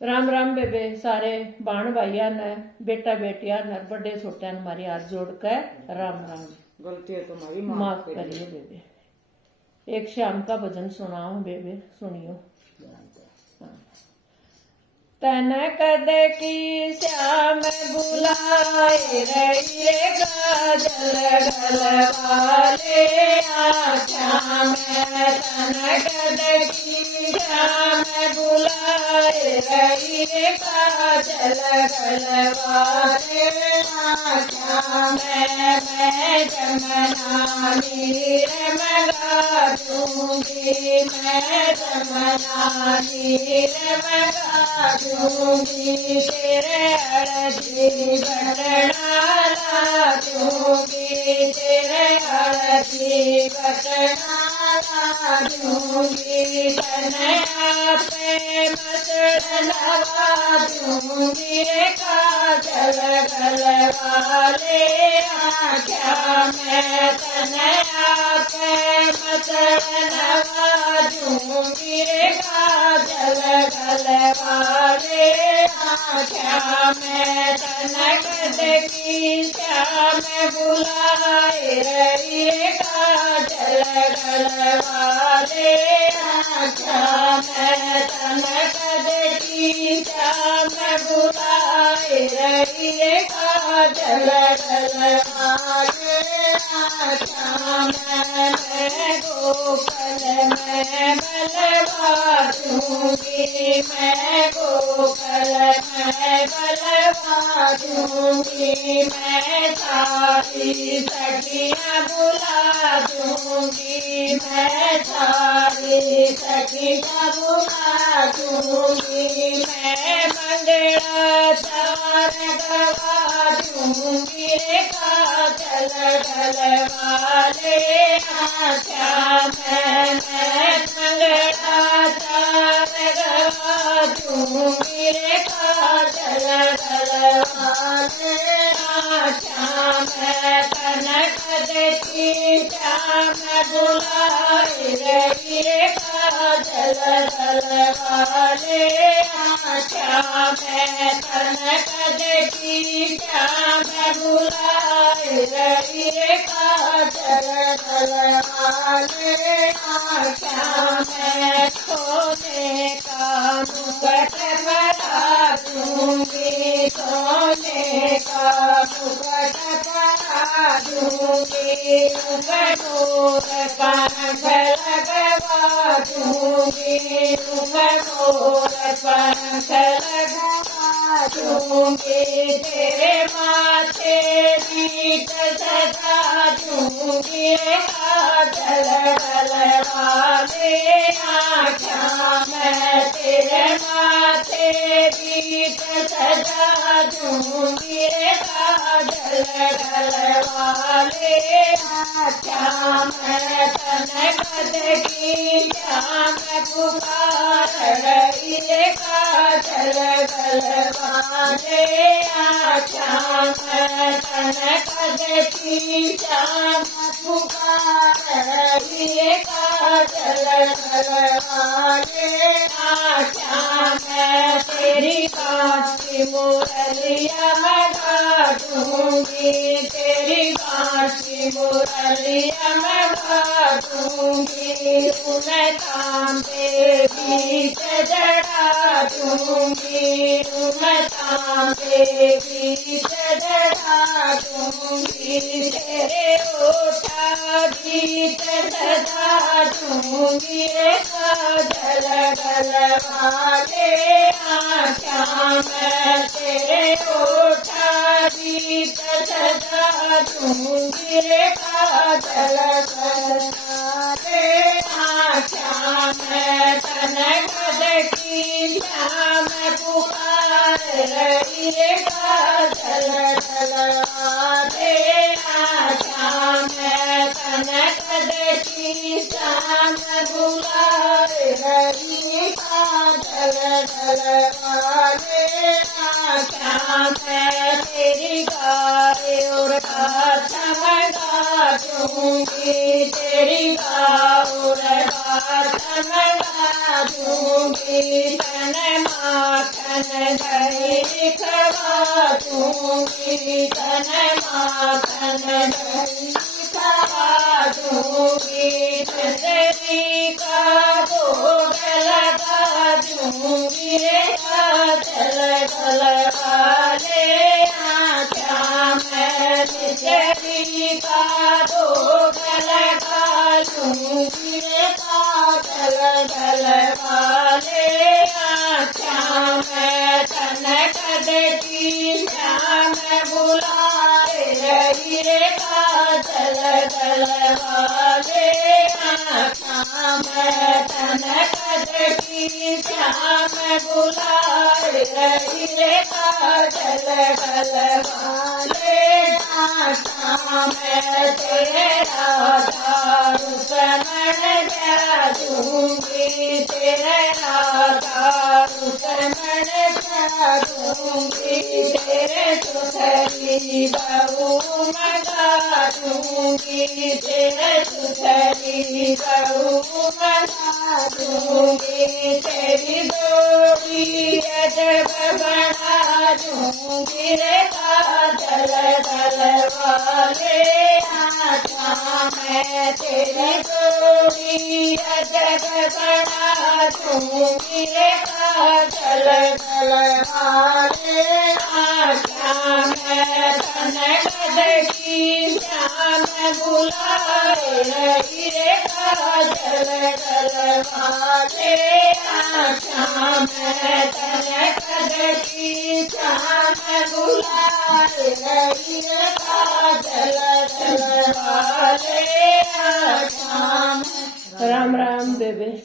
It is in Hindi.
राम राम बेबे सारे बाण भाइया ने बेटा बेटिया ने बड़े छोटे ने मारी हाथ जोड़ कर राम राम। गलती है तुम्हारी माफ करिए बेबे। एक शाम का भजन सुनाओ बेबे, सुनियो। तन कद की श्याम बुलाए रही काजल गलवाले श्याम। तन कद की श्याम बुलाए रही काजल गलवाले श्याम। मैं जमना नीर मगा दूंगी, मैं जमना नीर मगा दूंगी। तेरे अड़ती बटना ला दूंगी, तेरे अड़ती बटना ला दूंगी। कन्हैया पे मसड़ लगा दूंगी, काजल गलवाले आख्या। मैं कन्हैया पे मसड़ लगा दूंगी, काजल गलवाले आख्या। मैं तनक की श्याम बुलाए रही काजल गलवाले आख्या। मैं तनक की श्याम बुलाए रही काजल गलवाले आख्या। मैं गोकुल में बलवा दूंगी, मैं गोकुल में बलवा दूंगी। मैं सारी सखियाँ बुला दूंगी, मैं सारी सखियाँ बुला दूंगी। मैं मंगला चार गवा दूंगी, काजल गलवाले आख्या। मैं मंगला चार गवा दूंगी, काजल गलवाले आख्या। मैं कनक की श्याम बुलाए रही काजल गलवाले आख्या। मैं कनक की श्याम बुलाए रही काजल गलवाले आख्या। मैं सोने का मुकुट बना दूंगी, सोने का मुकुट बना दूंगी। मोर पंख लगवा दूंगी, मोर पंख लगवा दूंगी। तेरे माथे पीठ सजा दूंगी, काजल गलवाले आख्या। मैं तेरे माथे पीठ सजा दूंगी, काजल गलवाले आख्या। मैं तनक की श्याम पुकार रही काजल गलवाले आख्या। मैं तनक की श्याम पुकार रही काजल गलवाले आख्या। मैं तेरी कांची मुरलिया मगा दूंगी, तेरी कांची मुरलिया मगा दूंगी। उन्हें तांबे बीच जड़ा दूंगी, उन्हें तांबे बीच जड़ा दूंगी। तेरे ओठा बीच सजा दूंगी, काजल गलवाले आख्या। मैं तेरे ओठा बीच सजा दूंगी, काजल गलवाले आख्या। मैं तनक की श्याम पुकार रही काजल गलवाले आख्या। मैं तनक की श्याम बुलाए रही काजल गलवाले आख्या। मैं तेरी गाय और गाथा मंगा दूंगी, तेरी गाय और गाथा मंगा दूंगी। तन माखन दही खवा दूंगी, तने माखन दही खवा दूंगी, चंदनी का भोग लगा दूंगी रे काजल गलवाले आँखा मैं चंदनी का भोग लगा दूंगी रे काजल गलवाले आँखा मैं तनक देती श्याम बुलाए रही रे काजल गलवाले आँखा मैं तनक देती श्याम बुलाए रही रे काजल गलवाले आँखा मैं तेरा दारू समण दूंगी, तेरा दारू समण दूंगी, तेरे सुथरी बहू मगा दूंगी, तेरे सुथरी बहू मगा दूंगी, तेरी जोड़ी अजब बना दूंगी रे काजल गलवाले आँखा मैं तेरी जोड़ी अजब बना दूंगी रे काजल गलवाले आँखा मैं तनक देखी श्याम बुलाए रही रे काजल गलवाले आँखा मैं तनक देखी श्याम बुलाए रही रे काजल गलवाले आँखा। राम राम बेबे।